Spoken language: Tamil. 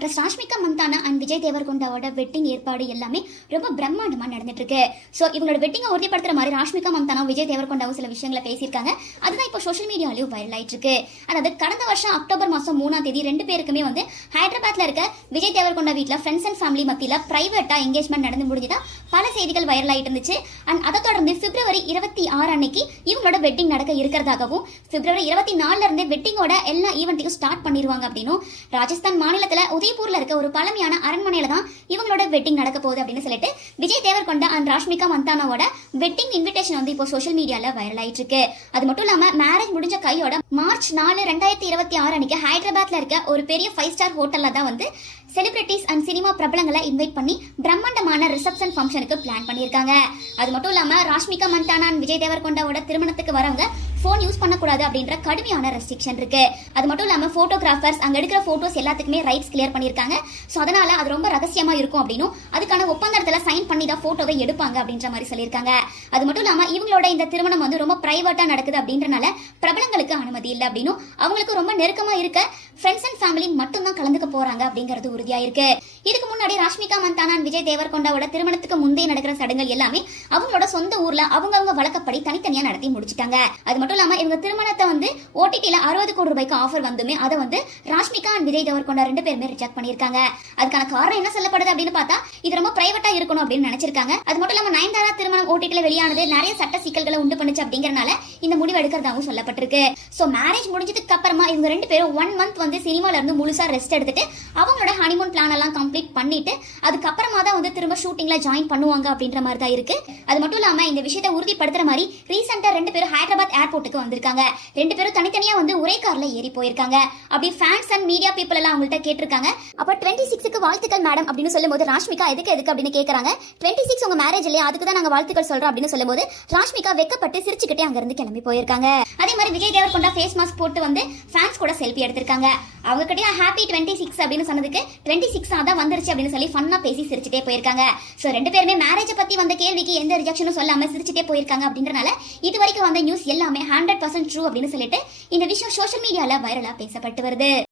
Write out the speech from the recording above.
ஆக்ட்ரஸ் ராஷ்மிகா மந்தானா அண்ட் விஜய் தேவர்கொண்டாவோட வெட்டிங் ஏற்பாடு எல்லாமே ரொம்ப பிரம்மாண்டமா நடந்துட்டு இருக்கு. ஸோ இவங்களோட வெட்டிங்கை உறுதிப்படுத்துற மாதிரி ராஷ்மிகா மந்தானா விஜய் தேவர்கொண்டாவும் சில விஷயங்களை பேசியிருக்காங்க. அதுதான் இப்போ சோஷியல் மீடியாலையும் வைரல் ஆயிட்டு இருக்கு. அதாவது கடந்த வருஷம் அக்டோபர் மாதம் 3ஆம் தேதி ரெண்டு பேருக்குமே வந்து ஹைதராபாத்ல இருக்க விஜய் தேவர்கொண்டா வீட்டில் ஃப்ரெண்ட்ஸ் அண்ட் ஃபேமிலி மத்தியில் பிரைவேட்டா எங்கேஜ்மெண்ட் நடந்து முடிஞ்சதா பல செய்திகள் வைரல் ஆயிட்டு இருந்துச்சு. அண்ட் அதை தொடர்ந்து பிப்ரவரி 26 அன்னைக்கு இவங்களோட வெட்டிங் நடக்க இருக்கிறதாகவும் பிப்ரவரி 24 இருந்தே வெட்டிங்கோட எல்லா ஈவெண்ட்டையும் ஸ்டார்ட் பண்ணிடுவாங்க அப்படின்னும் ராஜஸ்தான் மாநிலத்துல உதய்பூர்ல இருக்க ஒரு பழமையான அரண்மனையில தான் இவங்களோட வெட்டிங் நடக்க போகுது அப்படின்னு சொல்லிட்டு விஜய் தேவர்கொண்டா அண்ட் ராஷ்மிகா மந்தானாவோட வெட்டிங் இன்விடேஷன் வந்து இப்போ சோஷியல் மீடியால வைரல் ஆயிட்டு இருக்கு. அது மட்டும் இல்லாம மேரேஜ் முடிஞ்ச கையோட மார்ச் 4, 2026 அன்னைக்கு ஹைதராபாத்ல இருக்க ஒரு பெரிய 5 ஸ்டார் ஹோட்டல்ல தான் வந்து செலிபிரிட்டிஸ் அண்ட் சினிமா பிரபலங்களை இன்வைட் பண்ணி பிரம்மாண்டமான ரிசப்ஷன் ஃபங்க்ஷனுக்கு பிளான் பண்ணியிருக்காங்க. அது மட்டும் இல்லாம ராஷ்மிகா மந்தானா அண்ட் விஜய் தேவர்கொண்டாவோட திருமணத்துக்கு வரவங்க போன் யூஸ் பண்ணக்கூடாது அப்படின்ற கடுமையான ரெஸ்ட்ரிக்ஷன் இருக்கு. அது மட்டும் இல்லாம போட்டோகிராஃபர்ஸ் அங்க எடுக்கிற போட்டோஸ் எல்லாத்துக்குமே ரைட்ஸ் கிளியர் பண்ணியிருக்காங்க. ஸோ அதனால அது ரொம்ப ரகசியமா இருக்கும் அப்படின்னும் அதுக்கான ஒப்பந்தத்துல சைன் பண்ணி தான் போட்டோவை எடுப்பாங்க அப்படின்ற மாதிரி சொல்லியிருக்காங்க. அது மட்டும் இல்லாம இவங்களோட இந்த திருமணம் வந்து ரொம்ப பிரைவேட்டா நடக்குது அப்படின்றனால பிரபலங்களுக்கு அனுமதி இல்லை அப்படின்னும் அவங்களுக்கு ரொம்ப நெருக்கமா இருக்க ஃப்ரெண்ட்ஸ் அண்ட் ஃபேமிலி மட்டும் தான் கலந்துக்க போறாங்க அப்படிங்கிறது உறுதியா இருக்கு. இதுக்கு முன்னாடி ராஷ்மிகா மந்தானா விஜய் தேவர்கொண்டாவோட திருமணத்துக்கு முந்தைய நடக்கிற சடங்குகள் எல்லாமே அவங்களோட சொந்த ஊர்ல அவங்கவங்க வழக்கப்படி தனித்தனியா நடத்தி முடிச்சிட்டாங்க. அது மட்டும் இல்லாம இவங்க திருமணத்தை வந்து ஓடிடில 60 கோடி ரூபாய்க்கு ஆஃபர் வந்துமே அதை வந்து ராஷ்மிகா அண்ட் விஜய் தேவர்கொண்டா ரெண்டு பேருமே ரிஜெக்ட் பண்ணிருக்காங்க. அதுக்கான காரணம் என்ன சொல்லப்படுது அப்படின்னு பார்த்தா இது ரொம்ப பிரைவேட்டா இருக்கணும் அப்படின்னு நினைச்சிருக்காங்க. அது மட்டும் இல்லாம நயன்தாரா திருமணம் ஓடிடில வெளியானது நிறைய சட்ட சிக்கல்களை உண்டு பண்ணுச்சு அப்படிங்கறனால இந்த முடிவு எடுக்கிறதாகவும் சொல்லப்பட்டிருக்கு. சோ மேரேஜ் முடிஞ்சதுக்கு அப்புறமா இவங்க ரெண்டு பேரும் 1 மந்த் வந்து சினிமால இருந்து முழுசா ரெஸ்ட் எடுத்துட்டு அவங்களோட ஹனிமூன் பிளான் எல்லாம் கம்ப்ளீட் பண்ணிட்டு அதுக்கப்புறமா தான் வந்து திரும்ப ஷூட்டிங்ல ஜாயின் பண்ணுவாங்க அப்படின்ற மாதிரி தான் இருக்கு. அது மட்டும் இல்லாம இந்த விஷயத்தை உறுதிப்படுத்துற மாதிரி ரீசெண்டா ரெண்டு பேரும் ஹைதராபாத் ஏர்போர்ட்டுக்கு வந்திருக்காங்க. ரெண்டு பேரும் தனித்தனியா வந்து ஒரே கார்ல ஏறி போயிருக்காங்க. அப்படி ஃபேன்ஸ் அண்ட் மீடியா பீப்புள் எல்லாம் அவங்கள்ட்ட கேட்டிருக்காங்க. அப்ப 26க்கு வாழ்த்துக்கள் மேடம் அப்படின்னு சொல்லும்போது ராஷ்மிகா எதுக்கு அப்படின்னு கேட்கறாங்க. 26 உங்க மேரேஜ் இல்லையா, அதுக்கு தான் நாங்க வாழ்த்துக்கள் சொல்றோம் அப்படின்னு சொல்லும்போது ராஷ்மிகா வெக்கப்பட்டு சிரிச்சுக்கிட்டே அங்க இருந்து கிளம்பி போயிருக்காங்க. அதே மாதிரி விஜய் தேவர்கொண்டா ஃபேஸ் மாஸ்க் போட்டு வந்து ஃபேன்ஸ் கூட செல்ஃபி எடுத்திருக்காங்க. அவங்க கிட்ட ஹாப்பி 26 அப்படின்னு சொன்னதுக்கு 26 தான் வந்துருச்சு அப்படின்னு சொல்லி ஃபன்னா பேசி சிரிச்சுட்டே போயிருக்காங்க. சோ ரெண்டு பேருமே மேரேஜை பத்தி வந்த கேள்விக்கு எந்த ரிஜெக்ஷனும் சொல்லாம சிரிச்சுட்டே போயிருக்காங்க அப்படின்றனால இது வரைக்கும் வந்த நியூஸ் எல்லாமே 100% ட்ரூ அப்படின்னு சொல்லிட்டு இந்த விஷயம் சோஷியல் மீடியால வைரலா பேசப்பட்டு வருது.